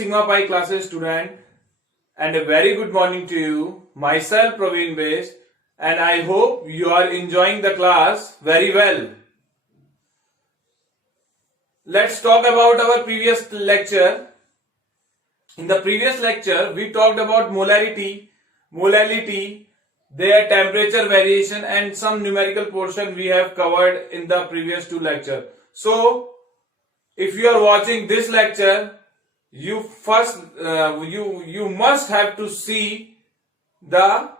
Sigma Pi classes student, and a very good morning to you. Myself Praveen Base, and I hope you are enjoying the class very well. Let's talk about our previous lecture. In the previous lecture, we talked about molality, their temperature variation, and some numerical portion we have covered in the previous two lectures. So, if you are watching this lecture, you must have to see the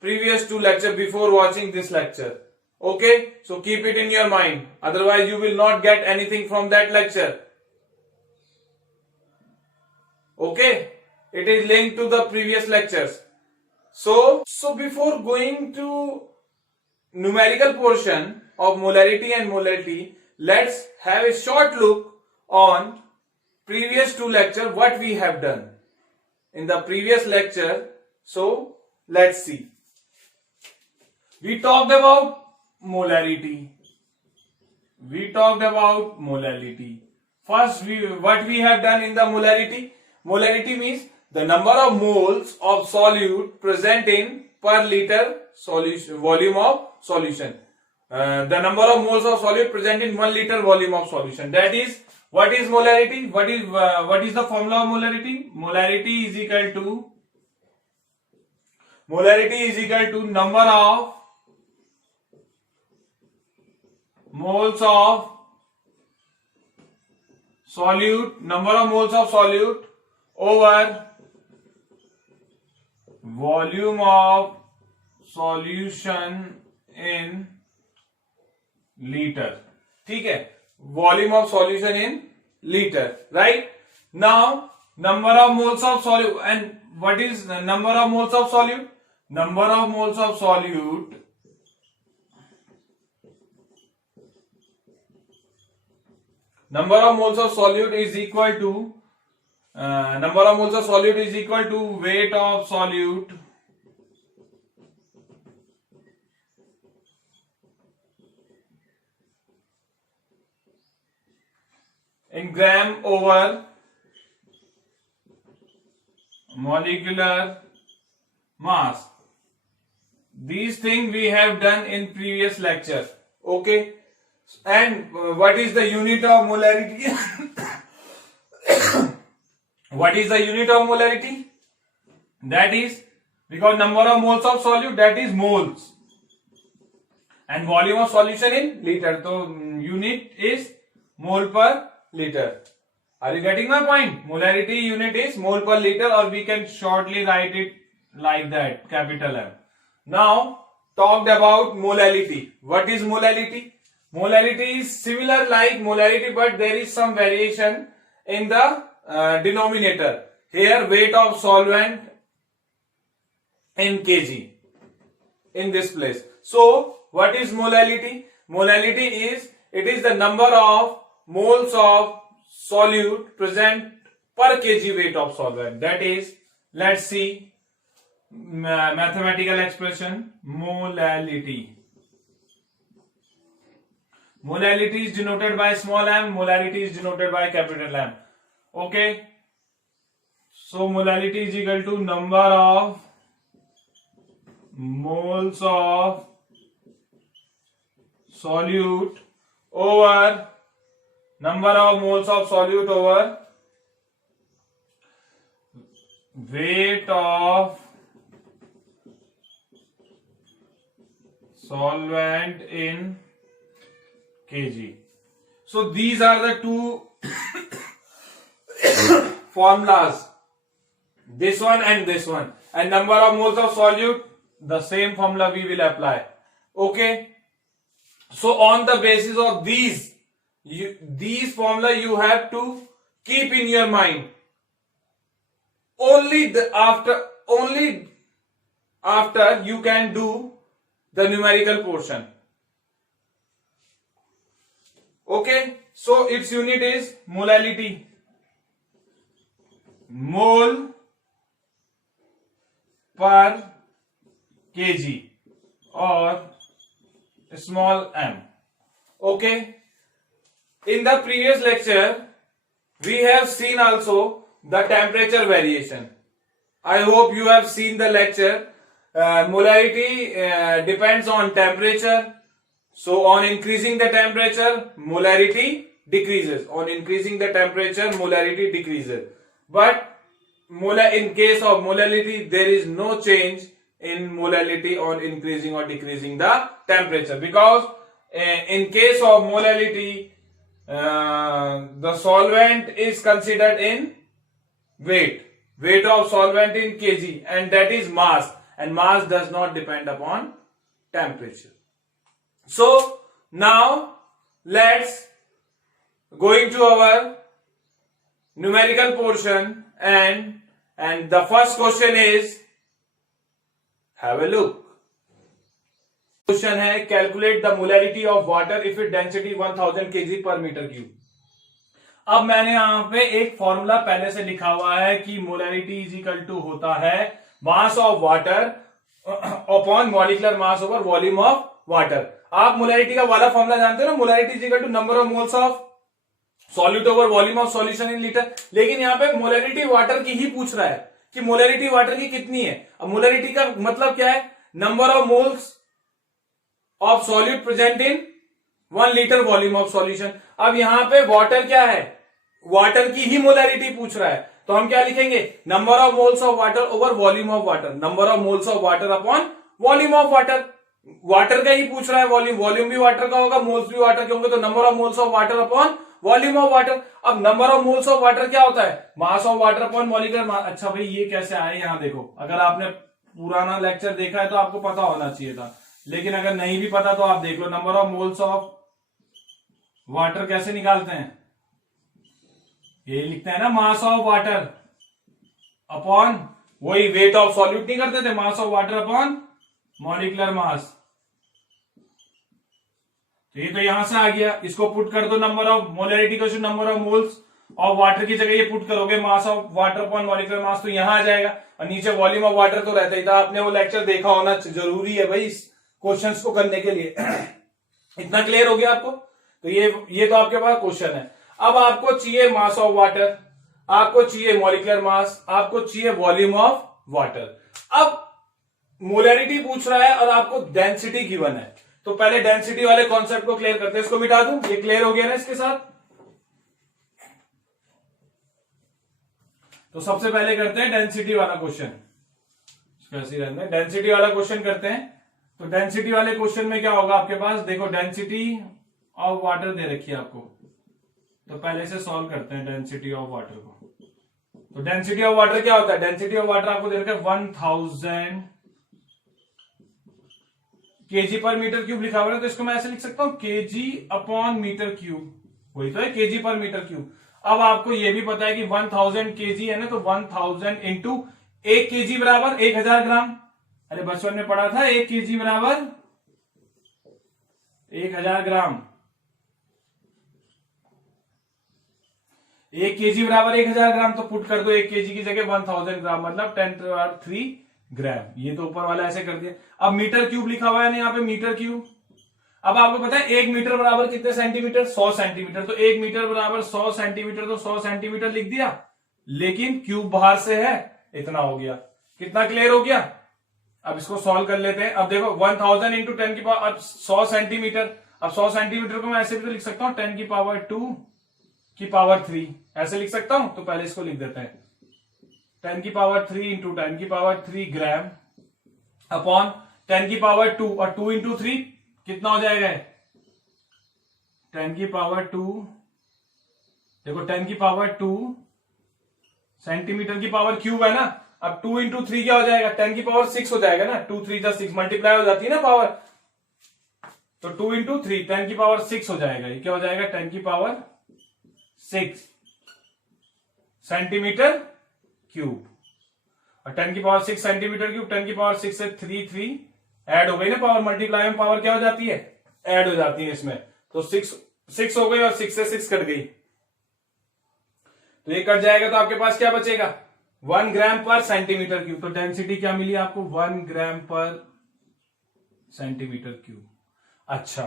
previous two lectures before watching this lecture. Okay, so keep it in your mind, otherwise you will not get anything from that lecture. Okay, it is linked to the previous lectures. So before going to numerical portion of molarity and molality, let's have a short look on previous two lecture, what we have done in the previous lecture. So let's see. We talked about molarity. First, what we have done in the molarity? Molarity means the number of moles of solute present in per liter solution, volume of solution. The number of moles of solute present in 1 liter volume of solution. That is, what is molarity? What is the formula of molarity? Molarity is equal to number of moles of solute over volume of solution in liter. ठीक है, volume of solution in liter, right? Now, number of moles of solute, and what is the number of moles of solute? Number of moles of solute is equal to weight of solute in gram over molecular mass. These things we have done in previous lecture. Okay, and what is the unit of molarity? What is the unit of molarity? That is, because number of moles of solute, that is moles, and volume of solution in liter. So unit is mole per liter. Are you getting my point? Molarity unit is mole per liter, or we can shortly write it like that, capital M. Now, talked about molality. What is molality? Molality is similar like molarity, but there is some variation in the denominator. Here, weight of solvent in kg in this place. So, what is molality? Molality is, it is the number of moles of solute present per kg weight of solvent. That is, let's see mathematical expression, molality. Molality is denoted by small m, molarity is denoted by capital M. Okay, so molality is equal to number of moles of solute over number of moles of solute over weight of solvent in kg. So these are the two formulas, this one and this one, and number of moles of solute, the same formula we will apply. Okay, so on the basis of these formula you have to keep in your mind. Only after you can do the numerical portion. Okay, so its unit is molality, mole per kg or small m. Okay, in the previous lecture we have seen also the temperature variation. I hope you have seen the lecture. Molarity depends on temperature. So on increasing the temperature, molarity decreases. On increasing the temperature, molarity decreases. But in case of molality, there is no change in molality on increasing or decreasing the temperature, because in case of molality, the solvent is considered in weight of solvent in kg, and that is mass, and mass does not depend upon temperature. So now let's going to our numerical portion, and the first question is, have a look. Question है, calculate the molarity of water if it density 1000 kg per metre cube. अब मैंने यहां पे एक formula पहले से लिखा हुआ है कि मोलैरिटी इज इक्वल टू होता है mass of water upon molecular mass over volume of water. आप मोलैरिटी का वाला फॉर्मूला जानते हो ना, molarity is equal to number of moles of solute over volume of solution in litre. लेकिन यहाँ पे मोलैरिटी वाटर की ही पूछ रहा है कि मोलैरिटी वाटर की कितनी है. अब मोलैरिटी का मतलब क्या है, number of moles of solute present in 1 litre volume of solution. अब यहां पे वाटर क्या है, वाटर की ही मोलैरिटी पूछ रहा है, तो हम क्या लिखेंगे, number of moles of water over volume of water. Number of moles of water upon volume of water. Water का ही पूछ रहा है, वॉल्यूम भी वाटर का होगा, मोल्स भी वाटर के होंगे, तो number of moles of water upon volume of water. अब number of moles of water क्या होता है, mass of water upon molecular mass. अच्छा भाई ये कैसे आया, यहां देखो, अगर आपने पुराना लेक्चर देखा है तो आपको पता होना चाहिए था, लेकिन अगर नहीं भी पता तो आप देख लो. Number of moles of water कैसे निकालते हैं, ये लिखते हैं ना, मास ऑफ वाटर अपॉन वही वेट ऑफ सॉल्यूट नहीं करते थे, mass of water upon molecular mass. तो ये तो यहां से आ गया, इसको पुट कर दो, नंबर ऑफ मोलैरिटी को number of moles of water की जगह ये पुट करोगे मास of water upon molecular mass, तो यहां आ जाएगा. और नीचे वॉल्यूम ऑफ वाटर तो रहता ही था, आपने वो लेक्चर देखा होना जरूरी है भाई इस क्वेश्चंस को करने के लिए. इतना क्लियर हो गया आपको. तो ये तो आपके पास क्वेश्चन है. अब आपको चाहिए मास ऑफ वाटर, आपको चाहिए मॉलिक्यूलर मास, आपको चाहिए वॉल्यूम ऑफ वाटर. अब मोलैरिटी पूछ रहा है और आपको डेंसिटी गिवन है, तो पहले डेंसिटी वाले कॉन्सेप्ट को क्लियर करते हैं. इसको मिटा दूं, ये क्लियर हो गया ना इसके साथ. तो सबसे पहले करते हैं डेंसिटी वाला क्वेश्चन. कैसे रहना है, डेंसिटी वाला क्वेश्चन करते हैं. तो डेंसिटी वाले क्वेश्चन में क्या होगा आपके पास, देखो डेंसिटी ऑफ वाटर दे रखी है आपको, तो पहले से सॉल्व करते हैं डेंसिटी ऑफ वाटर को. तो डेंसिटी ऑफ वाटर क्या होता है, डेंसिटी ऑफ वाटर आपको दे रखा है 1000 kg पर मीटर क्यूब लिखा हुआ है, तो इसको मैं ऐसे लिख सकता हूं kg अपॉन मीटर क्यूब, वही तो है kg पर मीटर क्यूब. अब आपको यह भी पता है कि 1000 kg है ना, तो 1000 इंटू 1 kg बराबर 1000 ग्राम. अरे बचपन में पढ़ा था 1 kg बराबर 1000 ग्राम. 1 kg बराबर 1000 ग्राम, तो पुट कर दो 1 kg की जगह 1000 ग्राम, मतलब 10³ ग्राम. ये तो ऊपर वाला ऐसे कर दिया. अब मीटर क्यूब लिखा हुआ है ना यहाँ पे, मीटर क्यूब. अब आपको पता है 1 मीटर बराबर कितने सेंटीमीटर, 100 सेंटीमीटर. तो 1 मीटर बराबर 100 सेंटीमीटर, तो 100 सेंटीमीटर लिख दिया, लेकिन क्यूब बाहर से है, इतना हो गया. कितना क्लियर हो गया. अब इसको सॉल्व कर लेते हैं. अब देखो 1000 इंटू 10 की पावर, अब 100 सेंटीमीटर. अब 100 सेंटीमीटर को मैं ऐसे भी तो लिख सकता हूं 10 की पावर 2 की पावर 3, ऐसे लिख सकता हूं. तो पहले इसको लिख देते हैं 10 की पावर 3 इंटू 10 की पावर 3 ग्राम अपॉन 10 की पावर 2, और 2 इंटू 3 कितना हो जाएगा, 10 की पावर 2. देखो 10 की पावर 2 सेंटीमीटर की पावर क्यूब है ना. अब 2 इंटू 3 क्या हो जाएगा, 10 की पावर 6 हो जाएगा ना. 2 3 6 मल्टीप्लाई हो जाती है ना पावर, तो 2 इंटू 3 10 की पावर 6 हो जाएगा. ये क्या हो जाएगा, 10 की पावर 6 सेंटीमीटर क्यूब. और 10 की पावर 6 सेंटीमीटर क्यूब, 10 की पावर 6 से 3 ऐड हो गई ना पावर, मल्टीप्लाई में पावर क्या हो जाती है, ऐड हो जाती है इसमें. तो 6 हो गई और 6 से 6 कट गई, तो ये कट जाएगा. तो आपके पास क्या बचेगा, 1 ग्राम पर सेंटीमीटर क्यूब. तो डेंसिटी क्या मिली आपको, 1 ग्राम पर सेंटीमीटर क्यूब. अच्छा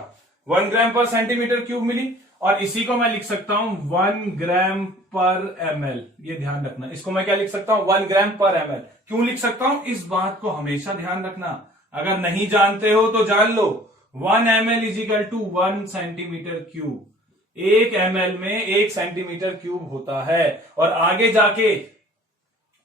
1 ग्राम पर सेंटीमीटर क्यूब मिली, और इसी को मैं लिख सकता हूं 1 ग्राम पर ml। ये ध्यान रखना, इसको मैं क्या लिख सकता हूं 1 ग्राम पर ml। क्यों लिख सकता हूं, इस बात को हमेशा ध्यान रखना, अगर नहीं जानते हो तो जान लो 1 ml is equal to 1 centimetre cube. 1 ml में 1 सेंटीमीटर क्यूब होता है। और आगे जाके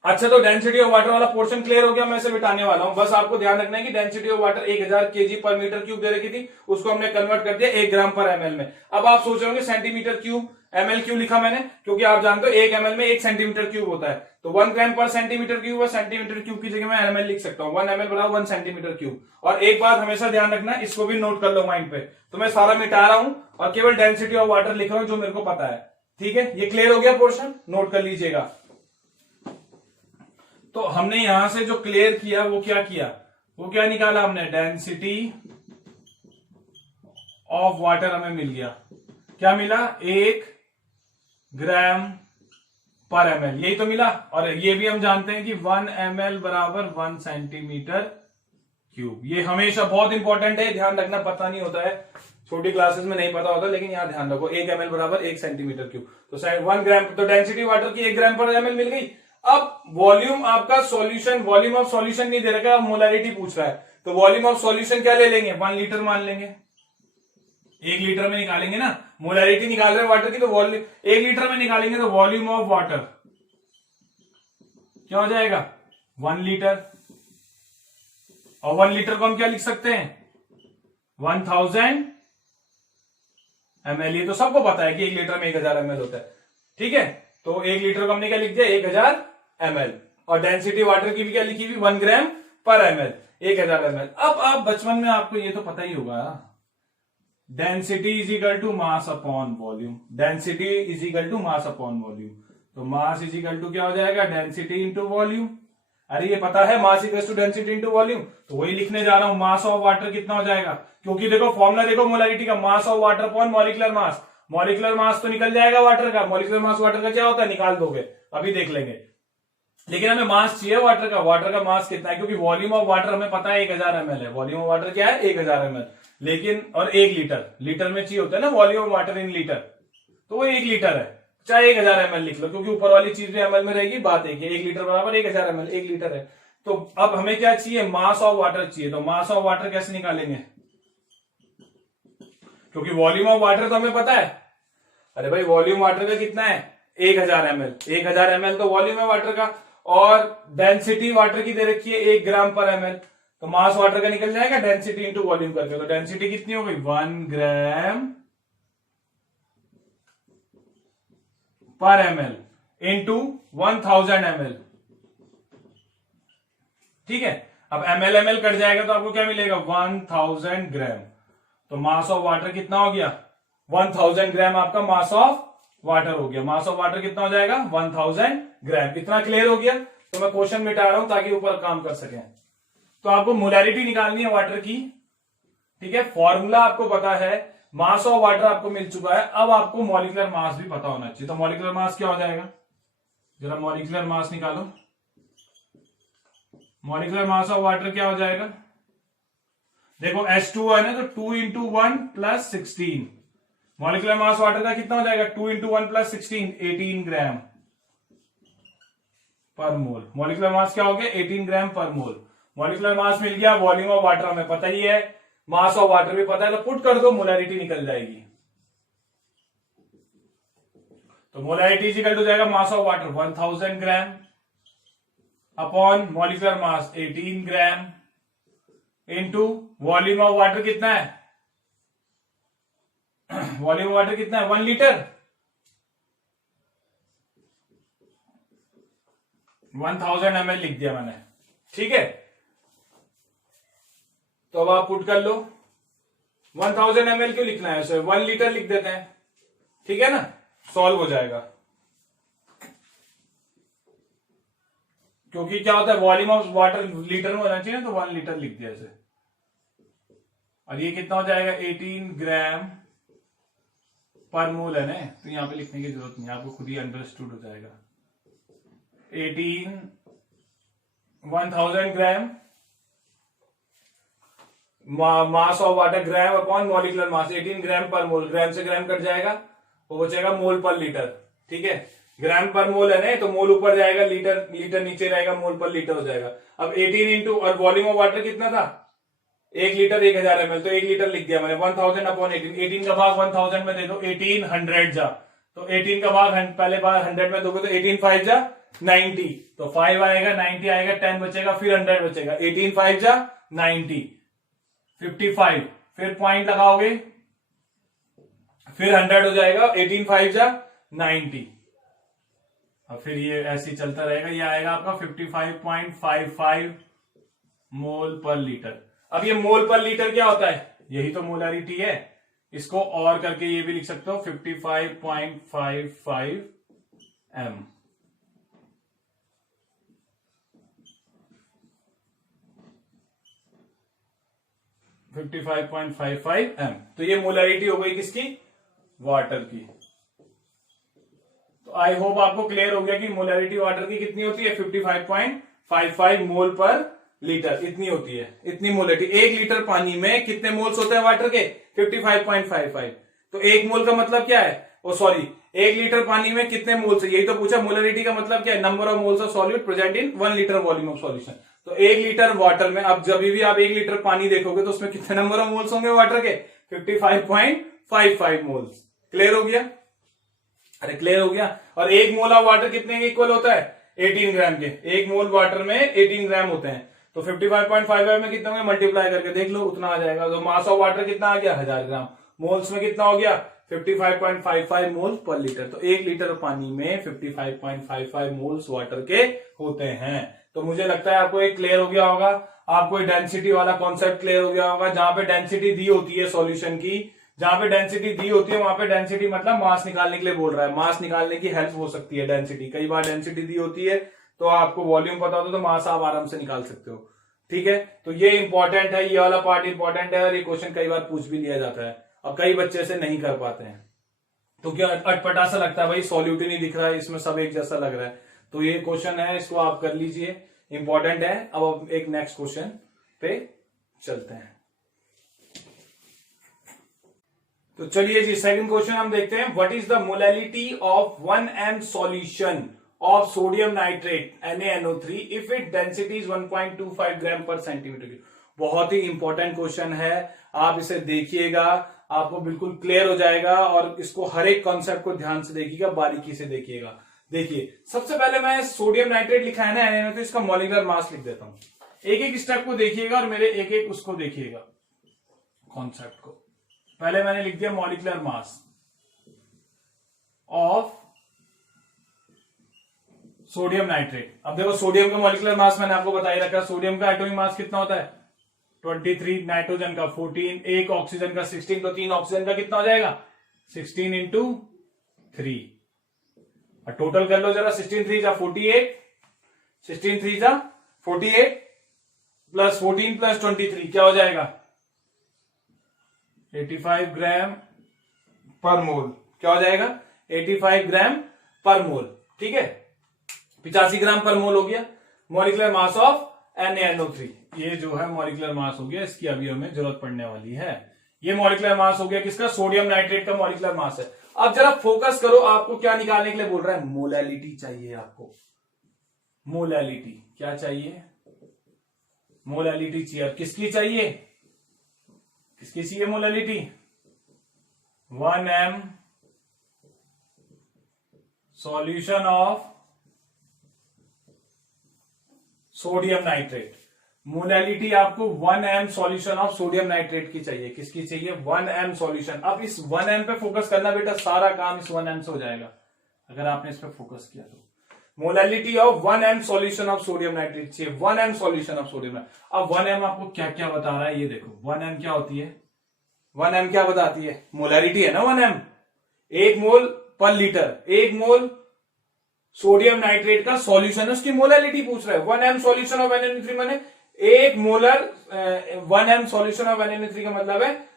अच्छा, तो डेंसिटी ऑफ वाटर वाला पोर्शन क्लियर हो गया, मैं इसे मिटाने वाला हूं। बस आपको ध्यान रखना है कि डेंसिटी ऑफ वाटर 1000 केजी पर मीटर क्यूब दे रखी थी, उसको हमने कन्वर्ट कर दिया 1 ग्राम पर एमएल में। अब आप सोच रहे होंगे सेंटीमीटर क्यूब, एमएल क्यों लिखा मैंने, क्योंकि आप जानते हो 1 एमएल में 1 सेंटीमीटर क्यूब होता है, तो 1 ग्राम पर सेंटीमीटर क्यूब है, सेंटीमीटर क्यूब की जगह मैं एमएल लिख सकता हूं। 1 एमएल बराबर 1 सेंटीमीटर क्यूब। और एक बात हमेशा ध्यान रखना, इसको भी नोट कर लो माइंड पे, तो मैं सारा मिटा रहा हूं और केवल डेंसिटी ऑफ वाटर लिख रहा हूं जो मेरे को पता है। ठीक है, ये क्लियर हो गया पोर्शन, नोट कर लीजिएगा। तो हमने यहां से जो क्लियर किया वो क्या किया, वो क्या निकाला हमने, डेंसिटी ऑफ वाटर हमें मिल गया। क्या मिला, 1 ग्राम पर एमएल, यही तो मिला। और ये भी हम जानते हैं कि 1 ml बराबर 1 सेंटीमीटर क्यूब। ये हमेशा बहुत इंपॉर्टेंट है, ध्यान रखना, पता नहीं होता है, छोटी क्लासेस में नहीं पता होता, लेकिन यहां ध्यान रखो 1 ml बराबर 1 सेंटीमीटर क्यूब। तो 1 ग्राम, तो डेंसिटी वाटर की 1 ग्राम पर एमएल मिल गई। अब वॉल्यूम आपका सॉल्यूशन, वॉल्यूम ऑफ सॉल्यूशन नहीं दे रखा है, मोलैरिटी पूछ रहा है, तो वॉल्यूम ऑफ सॉल्यूशन क्या ले लेंगे, 1 लीटर मान लेंगे। 1 लीटर में निकालेंगे ना, मोलैरिटी निकाल रहे हैं वाटर की, तो वॉल्यूम 1 लीटर में निकालेंगे तो वॉल्यूम ऑफ वाटर क्या हो जाएगा, 1 लीटर। और 1 लीटर को हम क्या लिख सकते हैं, 1000 ml। ये तो सबको पता है कि 1 लीटर में 1000 ml होता है। ठीक है, तो 1 लीटर को हमने क्या लिख दिया, 1000 ml। और डेंसिटी वाटर की भी क्या लिखी हुई, 1 ग्राम पर ml, 1000 ml। अब आप बचपन में आपको ये तो पता ही होगा, density is equal to mass upon volume. Density is equal to mass upon volume, तो मास इज इक्वल टू क्या हो जाएगा, डेंसिटी इंटू वॉल्यूम। अरे ये पता है, mass equal to density into volume, तो वही लिखने जा रहा हूं। मास ऑफ वाटर कितना हो जाएगा, क्योंकि देखो फॉर्मूला देखो मोलैरिटी का, मास of water upon molecular mass. Molecular mass तो निकल जाएगा वाटर का, मॉलिक्यूलर मास वाटर का क्या होता है, निकाल दोगे, अभी देख लेंगे। लेकिन हमें मास चाहिए वाटर का, वाटर का मास कितना है, क्योंकि वॉल्यूम ऑफ वाटर हमें पता है 1000 ml है, वॉल्यूम ऑफ वाटर क्या है 1000 ml। लेकिन और 1 लीटर, लीटर में चाहिए होता है ना volume of water in litre, तो वो 1 लीटर है, चाहे 1000 ml लिख लो, क्योंकि ऊपर वाली चीज भी ml में रहेगी, बात एक है, 1 लीटर बराबर 1000 ml, 1 लीटर है। तो अब हमें क्या चाहिए, मास ऑफ वाटर चाहिए। तो मास ऑफ वाटर कैसे निकालेंगे, क्योंकि वॉल्यूम ऑफ वाटर तो हमें पता है। अरे भाई वॉल्यूम वाटर का कितना है, 1000 ml, 1000 ml तो वॉल्यूम है वाटर का, और डेंसिटी वाटर की दे रखी है 1 ग्राम पर ml, तो मास वाटर का निकल जाएगा डेंसिटी इंटू वॉल्यूम करके। तो डेंसिटी कितनी हो गई, 1 ग्राम पर ml इंटू 1000 ml। ठीक है, अब ml कट जाएगा तो आपको क्या मिलेगा, 1000 ग्राम। तो मास ऑफ वाटर कितना हो गया, 1000 ग्राम आपका मास ऑफ वाटर हो गया। मास ऑफ वाटर कितना हो जाएगा, 1000 ग्राम। इतना क्लियर हो गया, तो मैं क्वेश्चन मिटा रहा हूं ताकि ऊपर काम कर सकें। तो आपको मोलैरिटी निकालनी है वाटर की, ठीक है, फॉर्मूला आपको पता है, मास ऑफ वाटर आपको मिल चुका है, अब आपको मॉलिक्यूलर मास भी पता होना चाहिए। तो मॉलिक्यूलर मास क्या हो जाएगा, जरा मॉलिक्यूलर मास निकालो। मॉलिक्यूलर मास ऑफ वाटर क्या हो जाएगा, देखो H2 है ना, तो 2 into 1 plus 16। Molecular mass water का कितना हो जाएगा, 2 इंटू 1 प्लस 16, 18 ग्राम पर मोल। मॉलिक्यूलर मास क्या हो गया, 18 ग्राम पर मोल। मॉलिक्यूलर मास मिल गया, वॉल्यूम ऑफ वाटर हमें पता ही है, मास ऑफ वाटर भी पता है, तो पुट कर दो, मोलैरिटी निकल जाएगी। तो मोलैरिटी इज इक्वल टू जाएगा mass of water 1000 gram upon molecular mass 18 gram into volume of water कितना है, वॉल्यूम ऑफ वाटर कितना है, 1 लीटर, 1000 ml लिख दिया मैंने। ठीक है, तो अब आप पुट कर लो, 1000 ml क्यों लिखना है, उसे 1 लीटर लिख देते हैं, ठीक है ना, सॉल्व हो जाएगा। क्योंकि क्या होता है, वॉल्यूम ऑफ वाटर लीटर में होना चाहिए, तो 1 लीटर लिख दिया इसे। और ये कितना हो जाएगा, 18 ग्राम पर मोल है ना, तो यहां पे लिखने की जरूरत नहीं, आपको खुद ही अंडरस्टूड हो जाएगा। 1000 gram mass of water gram upon molecular mass 18 gram per mole, ग्राम से ग्राम कट जाएगा, वो बचेगा मोल पर लीटर। ठीक है, ग्राम पर मोल है ना, तो मोल ऊपर जाएगा, लीटर लीटर नीचे रहेगा, मोल पर लीटर हो जाएगा। अब 18 इंटू, और वॉल्यूम ऑफ वाटर कितना था 1 लीटर 1000 ml, तो 1 लीटर लिख दिया मैंने 1000 अपॉन 18, 18 का भाग 1000 में दे दो 1800 जा, तो 18 का भाग पहले बार 100 में दोगे तो 18 5 जा 90, तो 5 आएगा, 90 आएगा, 10 बचेगा, फिर 100 बचेगा, 18 5 जा 90, 55, फिर पॉइंट लगाओगे, फिर 100 हो जाएगा, 18 5 जा 90, और फिर ये ऐसे ही चलता रहेगा, ये आएगा आपका 55.55 मोल पर लीटर। अब ये मोल पर लीटर क्या होता है, यही तो मोलारिटी है, इसको और करके ये भी लिख सकते हो 55.55 m। तो ये मोलारिटी हो गई किसकी, वाटर की। तो आई होप आपको क्लियर हो गया कि मोलारिटी वाटर की कितनी होती है 55.55 मोल पर लीटर, इतनी होती है, इतनी मोलारिटी। 1 लीटर पानी में कितने मोल्स होते हैं वाटर के 55.55, तो 1 मोल का मतलब क्या है, ओ सॉरी 1 लीटर पानी में कितने मोल्स है, यही तो पूछा। मोलारिटी का मतलब क्या है, number of moles of solute present in 1 litre volume of solution. तो 1 लीटर वाटर में, अब जब भी आप 1 लीटर पानी देखोगे तो उसमें कितने नंबर ऑफ मोल्स होंगे वाटर के 55.55 मोल्स। क्लियर हो गया, अरे क्लियर हो गया। और 1 मोल ऑफ वाटर कितने के इक्वल होता है 18 ग्राम के, 1 मोल वाटर में 18 ग्राम होते हैं, तो 55.55 में कितना होंगे, मल्टीप्लाई करके देख लो, उतना आ जाएगा। तो मास ऑफ वाटर कितना आ गया 1000 ग्राम, मोल्स में कितना हो गया 55.55 मोल्स पर लीटर। तो 1 लीटर पानी में 55.55 मोल्स वाटर के होते हैं। तो मुझे लगता है आपको एक क्लियर हो गया होगा, आपको डेंसिटी वाला कॉन्सेप्ट क्लियर हो गया होगा। जहां पे डेंसिटी दी होती है सॉल्यूशन की, जहां पे डेंसिटी दी होती है वहां पे डेंसिटी मतलब मास निकालने के लिए बोल रहा है, मास निकालने की हेल्प हो सकती है डेंसिटी। कई बार डेंसिटी दी होती है तो आपको वॉल्यूम पता होता तो मास आप आराम से निकाल सकते हो। ठीक है, तो ये इंपॉर्टेंट है, ये वाला पार्ट इंपॉर्टेंट है, और ये क्वेश्चन कई बार पूछ भी लिया जाता है और कई बच्चे से नहीं कर पाते हैं। तो क्या अटपटा सा लगता है भाई, सॉल्यूट ही नहीं दिख रहा है, इसमें सब एक जैसा लग रहा है। तो ये क्वेश्चन है, इसको आप कर लीजिए, इंपॉर्टेंट है। अब एक नेक्स्ट क्वेश्चन पे चलते हैं। तो चलिए जी, सेकंड क्वेश्चन हम देखते हैं। What is the molality of 1 m solution of sodium nitrate NaNO3 if it density is 1.25 ग्राम पर सेंटीमीटर क्यूब। बहुत ही इंपॉर्टेंट क्वेश्चन है, आप इसे देखिएगा, आपको बिल्कुल क्लियर हो जाएगा, और इसको हर एक कॉन्सेप्ट को ध्यान से देखिएगा, बारीकी से देखिएगा। देखिए, सबसे पहले मैं सोडियम नाइट्रेट लिखा है ना NaNO, तो इसका मॉलिक्यूलर मास लिख देता हूं। एक एक स्टेप को देखिएगा और मेरे एक एक उसको देखिएगा, कॉन्सेप्ट को। पहले मैंने लिख दिया molecular mass of sodium nitrate. अब देखो, सोडियम का मॉलिक्यूलर मास मैंने आपको बता ही रखा, सोडियम का एटॉमिक मास कितना होता है 23, नाइट्रोजन का 14, एक ऑक्सीजन का 16, तो 3 ऑक्सीजन का कितना हो जाएगा 16 इंटू 3, और टोटल कर लो जरा, 16 3 जा 48, 16 3 जा 48 प्लस 14 प्लस 23 क्या हो जाएगा 85 ग्राम पर मोल। क्या हो जाएगा 85 ग्राम पर मोल। ठीक है, 85 ग्राम पर मोल हो गया मॉलिक्यूलर मास ऑफ NaNO3। ये जो है मॉलिक्यूलर मास हो गया, इसकी अभी हमें जरूरत पड़ने वाली है। ये मॉलिक्यूलर मास हो गया किसका, सोडियम नाइट्रेट का मॉलिक्यूलर मास है। अब जरा फोकस करो, आपको क्या निकालने के लिए बोल रहा है, मोलैलिटी चाहिए आपको। मोलैलिटी क्या चाहिए, मोलैलिटी चाहिए। किसकी चाहिए, किसकी चाहिए molality 1 m solution of sodium nitrate. Molality आपको 1 m solution of sodium nitrate की चाहिए। किसकी चाहिए 1 m सॉल्यूशन। अब इस 1 m पे फोकस करना बेटा, सारा काम इस 1 m से हो जाएगा अगर आपने इस पे फोकस किया तो। Molality of 1 m solution of sodium nitrate चाहिए, 1 m सॉल्यूशन ऑफ सोडियम। अब 1 m आपको क्या क्या बता रहा है, ये देखो 1 m क्या होती है, 1 m क्या बताती है, मोलैलिटी है ना 1 m, 1 मोल पर लीटर। 1 मोल सोडियम नाइट्रेट का सॉल्यूशन है, उसकी मोलैलिटी पूछ रहा है। 1 m सॉल्यूशन ऑफ NaNO3 माने 1 molar 1 m solution of NaNO3 का मतलब है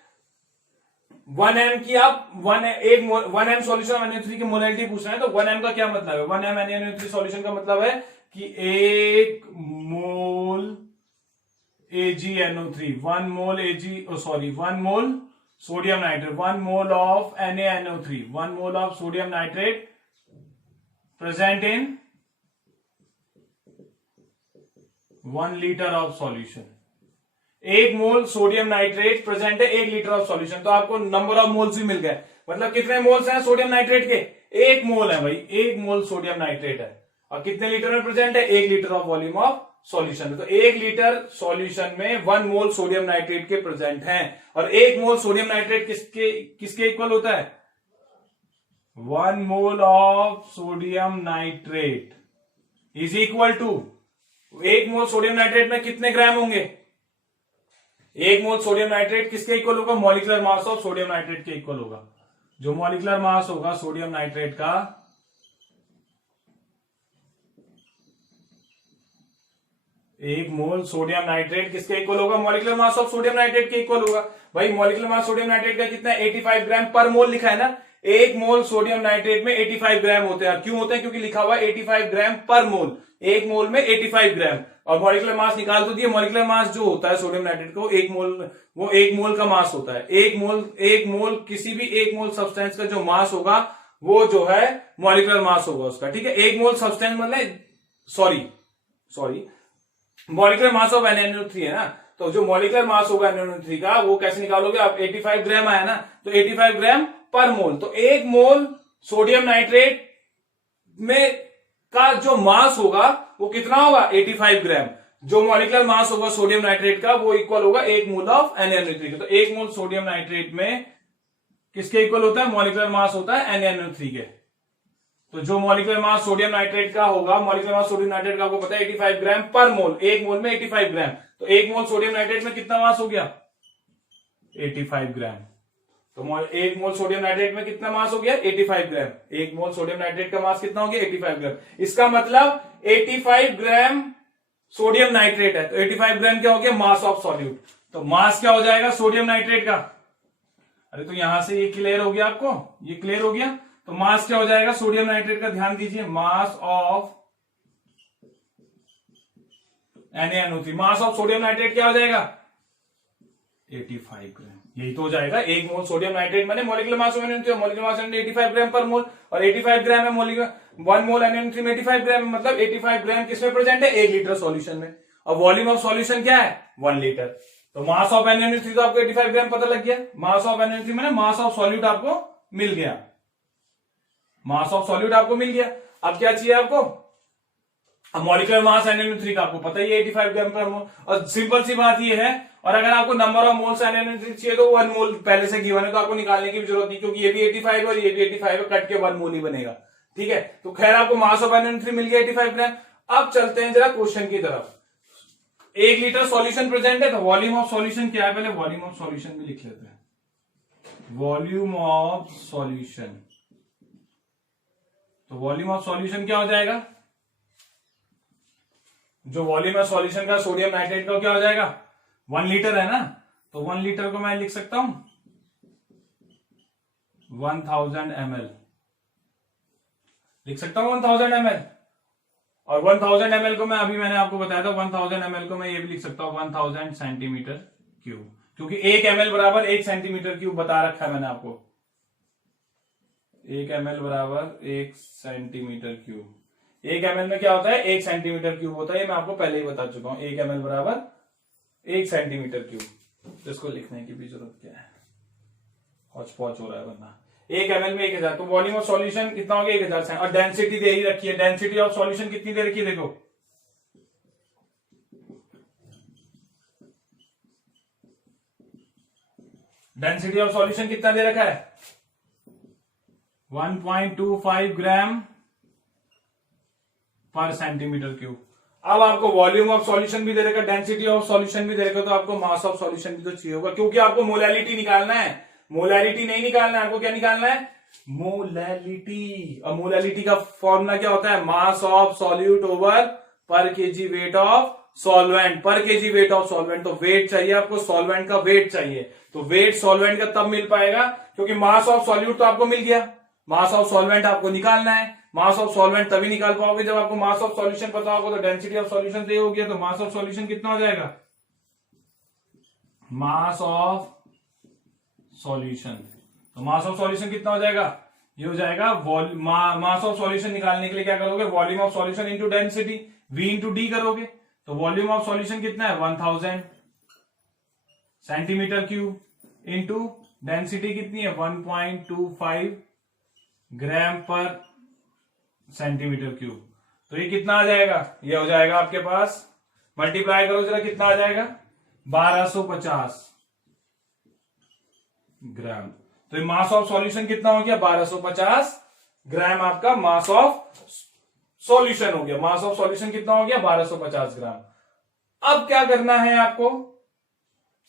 1 m की आप 1 m सॉल्यूशन ऑफ NaNO3 की मोलैलिटी पूछ रहे हैं। तो 1 m का क्या मतलब है, 1 m NaNO3 सॉल्यूशन का मतलब है कि 1 मोल AgNO3, 1 mole one mole sodium nitrate, 1 mole of NaNO3, 1 mole of sodium nitrate present in 1 liter of solution. 1 mole sodium nitrate present है 1 लीटर ऑफ सॉल्यूशन, तो आपको नंबर ऑफ मोल्स भी मिल गए। मतलब कितने मोल्स हैं सोडियम नाइट्रेट के? 1 मोल है भाई, 1 मोल सोडियम नाइट्रेट है। और कितने लीटर में प्रेजेंट है? 1 litre of volume of solution. तो 1 लीटर सॉल्यूशन में 1 मोल सोडियम नाइट्रेट के प्रेजेंट हैं। और 1 मोल सोडियम नाइट्रेट किसके इक्वल होता है? 1 mole of sodium nitrate is equal to 1 mole sodium nitrate में कितने ग्राम होंगे? 1 मोल सोडियम नाइट्रेट किसके इक्वल होगा? Molecular mass of sodium nitrate के इक्वल होगा। जो मॉलिक्यूलर मास होगा सोडियम नाइट्रेट का 1 मोल सोडियम नाइट्रेट किसके इक्वल होगा? Molecular mass of sodium nitrate के इक्वल होगा। भाई मॉलिक्यूलर मास सोडियम नाइट्रेट का कितना है? 85 ग्राम पर मोल लिखा है ना। 1 मोल सोडियम नाइट्रेट में 85 ग्राम होते हैं। क्यों होते हैं? क्योंकि लिखा हुआ 85 ग्राम पर मोल, 1 मोल में 85 ग्राम। और मॉलिक्यूलर मास निकाल तो दिए। मॉलिक्यूलर मास जो होता है सोडियम नाइट्रेट को 1 मोल का मास होता है। 1 मोल किसी भी 1 मोल सब्सटेंस का जो मास होगा वो जो है मॉलिक्यूलर मास होगा उसका। ठीक है, 1 मोल सब्सटेंस मतलब sorry molecular mass of NaNO3 है ना। तो जो मॉलिक्यूलर मास होगा NaNO3 का वो कैसे निकालोगे आप? 85 ग्राम आया ना, तो 85 ग्राम पर मोल। तो 1 मोल सोडियम नाइट्रेट में का जो मास होगा वो कितना होगा? 85 ग्राम। जो मॉलिक्यूलर मास होगा सोडियम नाइट्रेट का वो इक्वल होगा 1 मोल ऑफ NaNO3 का। तो 1 मोल सोडियम नाइट्रेट में किसके इक्वल होता है? मॉलिक्यूलर मास होता है NaNO3 के। तो जो मॉलिक्यूलर मास सोडियम नाइट्रेट का होगा, मॉलिक्यूलर मास सोडियम नाइट्रेट का आपको पता है 85 ग्राम पर मोल। 1 मोल में 85 ग्राम। तो 1 मोल सोडियम नाइट्रेट में कितना मास हो गया? 85 ग्राम। तो 1 मोल सोडियम नाइट्रेट में कितना मास हो गया? 85 ग्राम। 1 मोल सोडियम नाइट्रेट का मास कितना हो गया? 85 ग्राम। इसका मतलब 85 ग्राम सोडियम नाइट्रेट है। तो 85 ग्राम क्या हो गया? Mass of solute. तो मास क्या हो जाएगा सोडियम नाइट्रेट का? अरे तो यहां से ये क्लियर हो गया आपको? ये क्लियर हो गया। तो मास क्या हो जाएगा सोडियम नाइट्रेट का? ध्यान दीजिए, mass of NaNO3। Mass of sodium nitrate क्या हो जाएगा? 85 ग्राम। यही तो हो जाएगा। 1 मोल सोडियम नाइट्रेट माने molecular mass of NaNO3, molecular mass 85 gram per मोल। और 85 ग्राम है मॉलिक्यूलर 1 मोल NaNO3 में 85 ग्राम, मतलब 85 ग्राम किसमें प्रेजेंट है? 1 लीटर सॉल्यूशन में। और वॉल्यूम ऑफ सॉल्यूशन क्या है? 1 लीटर। तो मास ऑफ NaNO3 तो आपको 85 ग्राम पता लग गया। मास ऑफ NaNO3 माने मास ऑफ सॉल्यूट आपको मिल गया। मास ऑफ सॉल्यूट आपको मिल गया। अब क्या चाहिए आपको? अब मॉलिक्यूलर मास NaNO3 का आपको पता ही है 85 ग्राम पर मोल। और सिंपल सी बात ये है। और अगर आपको नंबर ऑफ मोल्स NaNO3 चाहिए तो 1 मोल पहले से गिवन है, तो आपको निकालने की भी जरूरत नहीं, क्योंकि ये भी 85 है और ये भी 85 है, कट के 1 मोल ही बनेगा। ठीक है, तो खैर आपको मास ऑफ NaNO3 मिल गया 85 ग्राम। अब चलते हैं जरा क्वेश्चन की तरफ। 1 लीटर सॉल्यूशन प्रेजेंट है, तो वॉल्यूम ऑफ सॉल्यूशन क्या है? पहले वॉल्यूम ऑफ सॉल्यूशन भी लिख लेते हैं। वॉल्यूम ऑफ सॉल्यूशन, तो वॉल्यूम ऑफ सॉल्यूशन क्या हो जाएगा? जो वॉल्यूम ऑफ सॉल्यूशन का सोडियम नाइट्रेट का क्या हो जाएगा? 1 लीटर है ना, तो 1 लीटर को मैं लिख सकता हूं 1000 ml, लिख सकता हूं 1000 ml। और 1000 ml को मैं मैंने आपको बताया था 1000 ml को मैं ये भी लिख सकता हूं 1000 सेंटीमीटर क्यूब, क्योंकि 1 ml बराबर 1 सेंटीमीटर क्यूब बता रखा है मैंने आपको। 1 ml बराबर 1 सेंटीमीटर क्यूब। 1 ml में क्या होता है? 1 सेंटीमीटर क्यूब होता है, ये मैं आपको पहले ही बता चुका हूं। 1 ml बराबर 1 सेंटीमीटर क्यूब। तो इसको लिखने की भी जरूरत क्या है? हौच पौच हो रहा है वरना। 1 ml में 1000, तो वॉल्यूम ऑफ सॉल्यूशन कितना हो गया? 1000। और डेंसिटी दे ही रखी है। डेंसिटी ऑफ सॉल्यूशन कितनी दे रखी है? देखो, डेंसिटी ऑफ सॉल्यूशन कितना दे रखा है? 1.25 ग्राम पर सेंटीमीटर क्यूब। अब आपको वॉल्यूम ऑफ सॉल्यूशन भी दे रखा, डेंसिटी ऑफ सॉल्यूशन भी दे रखा, तो आपको मास ऑफ सॉल्यूशन भी तो चाहिए होगा, क्योंकि आपको मोलैलिटी निकालना है। मोलैलिटी नहीं निकालना है, आपको क्या निकालना है? मोलैलिटी। और मोलैलिटी का फॉर्मूला क्या होता है? मास ऑफ सॉल्यूट ओवर पर केजी वेट ऑफ सॉल्वेंट। पर केजी वेट ऑफ सॉल्वेंट, तो वेट चाहिए आपको, सॉल्वेंट का वेट चाहिए। तो वेट सॉल्वेंट का तब मिल पाएगा, क्योंकि मास ऑफ सॉल्यूट तो आपको मिल गया, मास ऑफ सॉल्वेंट आपको निकालना है। मास ऑफ सॉल्वेंट तभी निकाल पाओगे जब आपको मास ऑफ सॉल्यूशन पता होगा। तो डेंसिटी ऑफ सॉल्यूशन तो ये हो गया, तो मास ऑफ सॉल्यूशन कितना हो जाएगा? Mass of solution. तो मास ऑफ सॉल्यूशन कितना हो जाएगा, ये हो जाएगा मास ऑफ सॉल्यूशन निकालने के लिए क्या करोगे, volume of solution into density, V into D करोगे। तो वॉल्यूम ऑफ सॉल्यूशन कितना है 1000 सेंटीमीटर क्यूब इंटू डेंसिटी कितनी है 1.25 ग्राम पर सेंटीमीटर क्यूब। तो ये कितना आ जाएगा, ये हो जाएगा आपके पास, मल्टीप्लाई करो जरा कितना आ जाएगा 1250 ग्राम। तो ये मास ऑफ सॉल्यूशन कितना हो गया 1250 ग्राम, आपका मास ऑफ सॉल्यूशन हो गया। मास ऑफ सॉल्यूशन कितना हो गया 1250 ग्राम। अब क्या करना है आपको,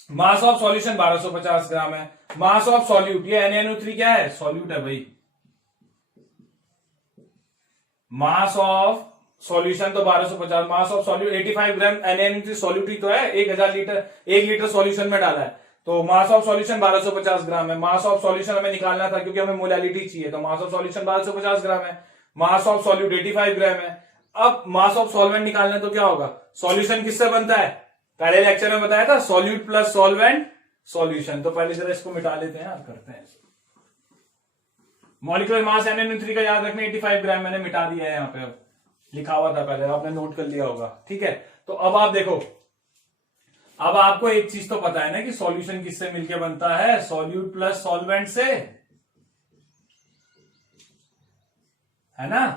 मास ऑफ सॉल्यूशन 1250 ग्राम है, मास ऑफ सॉल्यूट ये NaNO3 क्या है, सॉल्यूट है भाई। मास ऑफ सॉल्यूशन तो 1250, mass of solute 85 gram NaNO3 solute ही तो है, 1000 लीटर 1 लीटर सॉल्यूशन में डाला है, तो मास ऑफ सॉल्यूशन 1250 ग्राम है। मास ऑफ सॉल्यूशन हमें निकालना था क्योंकि हमें मोलैलिटी चाहिए, तो मास ऑफ सॉल्यूशन 1250 ग्राम है, मास ऑफ सॉल्यूट 85 ग्राम है। अब मास ऑफ सॉल्वेंट निकालना है तो क्या होगा, सॉल्यूशन किससे बनता है, पहले लेक्चर में बताया था सॉल्यूट प्लस सॉल्वेंट सॉल्यूशन। तो पहले जरा इसको मिटा लेते हैं, करते हैं। मॉलिक्यूलर मास NaNO3 का याद रखना 85 ग्राम, मैंने मिटा दिया है यहाँ पे, अब लिखा हुआ था पहले, आपने नोट कर लिया होगा, ठीक है। तो अब आप देखो, अब आपको एक चीज तो पता है ना कि सॉल्यूशन किससे मिलके बनता है, सॉल्यूट प्लस सॉल्वेंट से, है ना।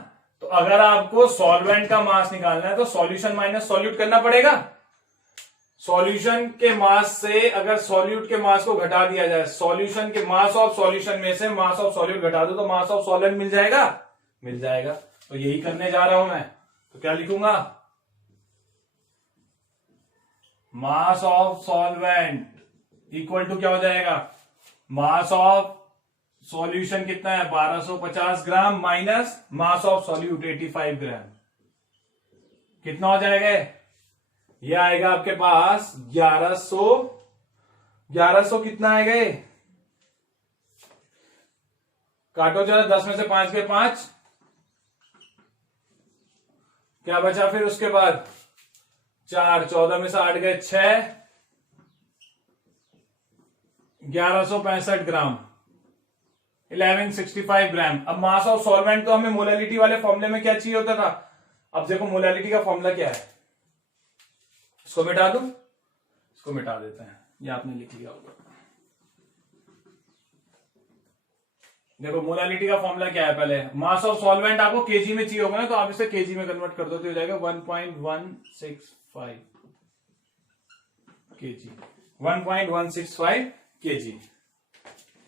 तो अगर आपको सॉल्वेंट का मास निकालना है तो सॉल्यूशन माइनस सॉल्यूट करना पड़ेगा। सॉल्यूशन के मास से अगर सॉल्यूट के मास को घटा दिया जाए, सॉल्यूशन के मास ऑफ सॉल्यूशन में से मास ऑफ सॉल्यूट घटा दो तो मास ऑफ सॉल्वेंट मिल जाएगा, मिल जाएगा। तो यही करने जा रहा हूं मैं, तो क्या लिखूंगा, mass of solvent equal to क्या हो जाएगा, मास ऑफ सॉल्यूशन कितना है 1250 gram minus mass of solute 85 gram, कितना हो जाएगा, ये आएगा आपके पास 1100 कितना आएगा, काटो जरा, 10 में से 5 गए 5, क्या बचा फिर उसके बाद 4, 14 में से 8 गए 6, 1165 ग्राम 1165 ग्राम। अब मास ऑफ सॉल्वेंट तो हमें मोलैलिटी वाले फॉर्मूले में क्या चाहिए होता था, अब देखो मोलैलिटी का फॉर्मूला क्या है, इसको मिटा दूं, इसको मिटा देते हैं, ये आपने लिख लिया होगा। देखो मोलैलिटी का फॉर्मूला क्या है, पहले मास ऑफ सॉल्वेंट आपको केजी में चाहिए होगा ना, तो आप इसे केजी में कन्वर्ट कर दो तो हो जाएगा 1.165 केजी, 1.165 केजी।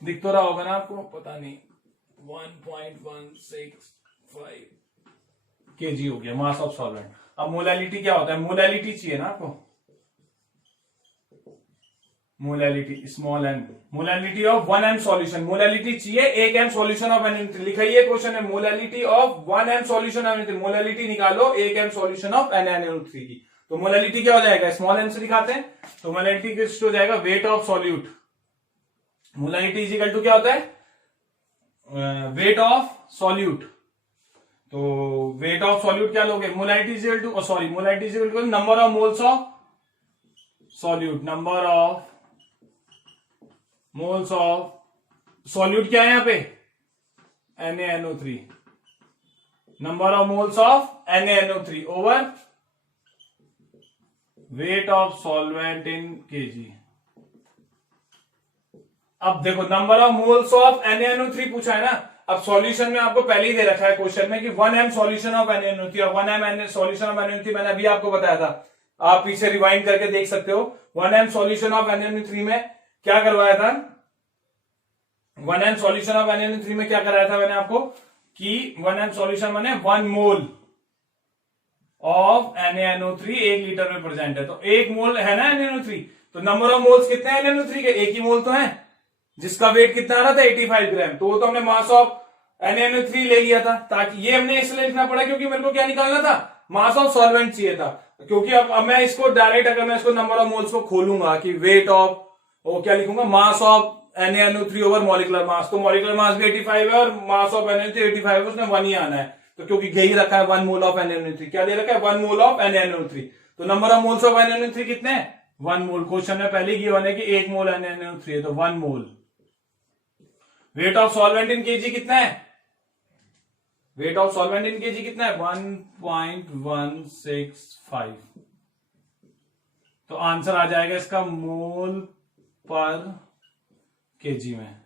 दिख तो रहा होगा ना आपको, पता नहीं, 1.165 केजी हो गया मास ऑफ सॉल्वेंट। अब मोलैलिटी क्या होता है, मोलैलिटी चाहिए ना आपको, molality small N, molality of 1 m solution, molality चाहिए 1 m सॉल्यूशन ऑफ NaNO3, लिखा ये क्वेश्चन है, molality of 1 m solution of NaNO3, molality निकालो 1 m सॉल्यूशन ऑफ NaNO3 की। तो मोलैलिटी क्या हो जाएगा, स्मॉल एन से दिखाते हैं, तो मोलैलिटी किस हो जाएगा, weight of solute, molality is equal to क्या होता है, वेट ऑफ सॉल्यूट। तो वेट ऑफ सॉल्यूट क्या लोगे, molality is equal to, sorry molality is equal to number of moles of solute, number of moles of solute क्या है यहां पे NaNO3, number of moles of NaNO3 over weight of solvent in KG. अब देखो number of moles of NaNO3 पूछा है ना, अब सॉल्यूशन में आपको पहले ही दे रखा है क्वेश्चन में कि 1 m सॉल्यूशन ऑफ NaNO3 और 1 m सॉल्यूशन ऑफ NaNO3 मैंने अभी आपको बताया था, आप पीछे रिवाइंड करके देख सकते हो। 1 m सॉल्यूशन ऑफ NaNO3 में क्या करवाया था, 1 m सॉल्यूशन ऑफ NaNO3 में क्या कराया था मैंने आपको कि 1 m सॉल्यूशन माने 1 मोल ऑफ NaNO3 1 लीटर में प्रेजेंट है, तो 1 मोल है ना NaNO3, तो नंबर ऑफ मोल्स कितने हैं NaNO3 के, एक ही मोल तो है, जिसका वेट कितना आ रहा था 85 ग्राम, तो वो तो हमने मास ऑफ NaNO3 ले लिया था, ताकि ये हमने इसलिए लिखना पड़ा क्योंकि मेरे को क्या निकालना था, मास ऑफ सॉल्वेंट चाहिए था। क्योंकि अब मैं इसको डायरेक्ट अगर मैं इसको नंबर ऑफ मोल्स को खोलूंगा कि वेट ऑफ, वो क्या लिखूंगा, mass of NaNO3 over molecular mass, तो मॉलिक्यूलर मास भी 85 है और मास ऑफ NaNO3 85 है, उसमें 1 ही आना है, तो क्योंकि यही रखा है 1 मोल ऑफ NaNO3, क्या दे रखा है 1 मोल ऑफ NaNO3, तो number of moles of NaNO3 कितने हैं 1 मोल। क्वेश्चन में पहले गिवन है कि 1 मोल NaNO3 है, तो 1 मोल। Weight of solvent in KG कितना है? Weight of solvent in KG कितना है? 1.165। तो आंसर आ जाएगा इसका मोल पर केजी में।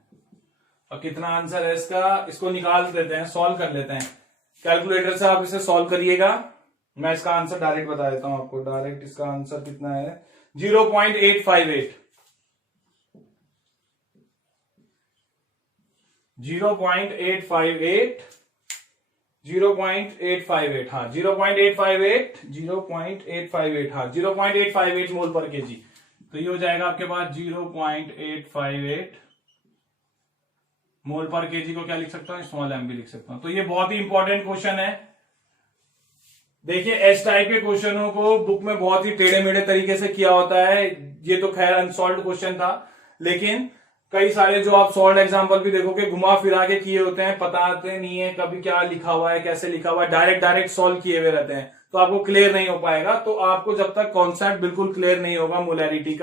और कितना आंसर है इसका, इसको निकाल देते हैं, सॉल्व कर लेते हैं। कैलकुलेटर से आप इसे सॉल्व करिएगा। मैं इसका आंसर डायरेक्ट बता देता हूं आपको। डायरेक्ट इसका आंसर कितना है? 0.858। 0.858 0.858 हाँ 0.858 0.858 हाँ 0.858 मोल पर केजी। तो ये हो जाएगा आपके पास 0.858 मोल पर केजी को क्या लिख सकता हूं? स्मॉल m भी लिख सकता हूं। तो ये बहुत ही इंपॉर्टेंट क्वेश्चन है। देखिए एस टाइप के क्वेश्चनों को बुक में बहुत ही टेढ़े मेढ़े तरीके से किया होता है। ये तो खैर अनसॉल्व्ड क्वेश्चन था, लेकिन कई सारे जो आप सॉल्व एग्जांपल भी देखोगे घुमा फिरा के किए होते हैं, पताते नहीं है कभी क्या लिखा हुआ है, कैसे लिखा हुआ है, डायरेक्ट सॉल्व किए हुए रहते हैं, तो आपको क्लियर नहीं हो पाएगा। तो आपको जब तक कॉन्सेप्ट बिल्कुल क्लियर नहीं होगा मोलैरिटी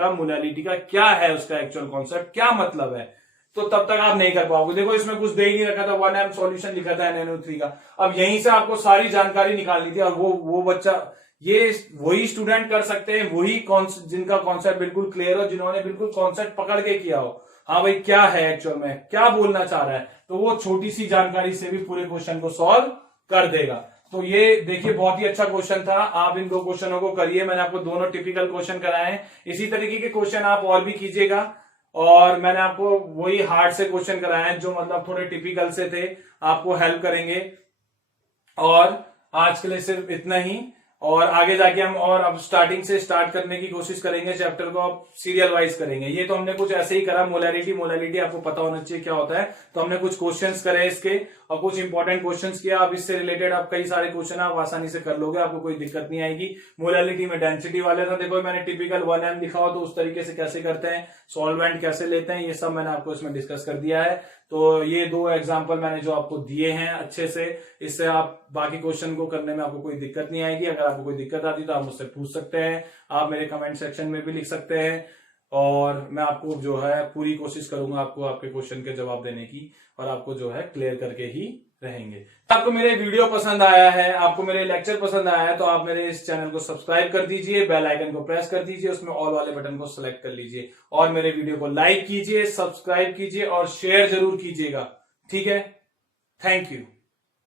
का क्या है, उसका एक्चुअल कॉन्सेप्ट क्या मतलब है, तो तब तक आप नहीं कर पाओगे। देखो इसमें कुछ दे ही नहीं रखा था, 1m सॉल्यूशन लिखा था NaNO3 का। अब यहीं से आपको सारी जानकारी निकालनी थी, और वो बच्चा, ये वही स्टूडेंट कर सकते हैं, वही जिनका कॉन्सेप्ट बिल्कुल क्लियर हो, जिन्होंने बिल्कुल कॉन्सेप्ट पकड़ के किया हो, हाँ भाई क्या है एक्चुअल में, क्या बोलना चाह रहा है, तो वो छोटी सी जानकारी से भी पूरे क्वेश्चन को सॉल्व कर देगा। तो ये देखिए बहुत ही अच्छा क्वेश्चन था। आप इन 2 क्वेश्चनों को करिए। मैंने आपको दोनों टिपिकल क्वेश्चन कराए हैं। इसी तरीके के क्वेश्चन आप और भी कीजिएगा। और मैंने आपको वही हार्ड से क्वेश्चन कराए हैं जो मतलब थोड़े टिपिकल से थे, आपको हेल्प करेंगे। और आज के लिए सिर्फ इतना ही, और आगे जाके हम और अब स्टार्टिंग से स्टार्ट करने की कोशिश करेंगे। चैप्टर को अब सीरियल वाइज करेंगे। ये तो हमने कुछ ऐसे ही करा, मोलैरिटी आपको पता होना चाहिए क्या होता है, तो हमने कुछ क्वेश्चंस करे इसके और कुछ इंपॉर्टेंट क्वेश्चंस किया। अब इससे रिलेटेड आप कई सारे क्वेश्चन आप आसानी से कर लोगे, आपको कोई दिक्कत नहीं आएगी। मोलैरिटी में डेंसिटी वाले था, देखो मैंने टिपिकल 1m लिखा हो तो उस तरीके से कैसे करते हैं, सॉल्वेंट कैसे लेते हैं, ये सब मैंने आपको इसमें डिस्कस कर दिया है। तो ये 2 एग्जाम्पल मैंने जो आपको दिए हैं अच्छे से, इससे आप बाकी क्वेश्चन को करने में आपको कोई दिक्कत नहीं आएगी। अगर आपको कोई दिक्कत आती तो आप मुझसे पूछ सकते हैं, आप मेरे कमेंट सेक्शन में भी लिख सकते हैं, और मैं आपको जो है पूरी कोशिश करूंगा आपको आपके क्वेश्चन के जवाब देने की, और आपको जो है क्लियर करके ही रहेंगे। आपको मेरे वीडियो पसंद आया है, आपको मेरे लेक्चर पसंद आया है, तो आप मेरे इस चैनल को सब्सक्राइब कर दीजिए, बेल आइकन को प्रेस कर दीजिए, उसमें ऑल वाले बटन को सिलेक्ट कर लीजिए, और मेरे वीडियो को लाइक कीजिए, सब्सक्राइब कीजिए और शेयर जरूर कीजिएगा। ठीक है, थैंक यू।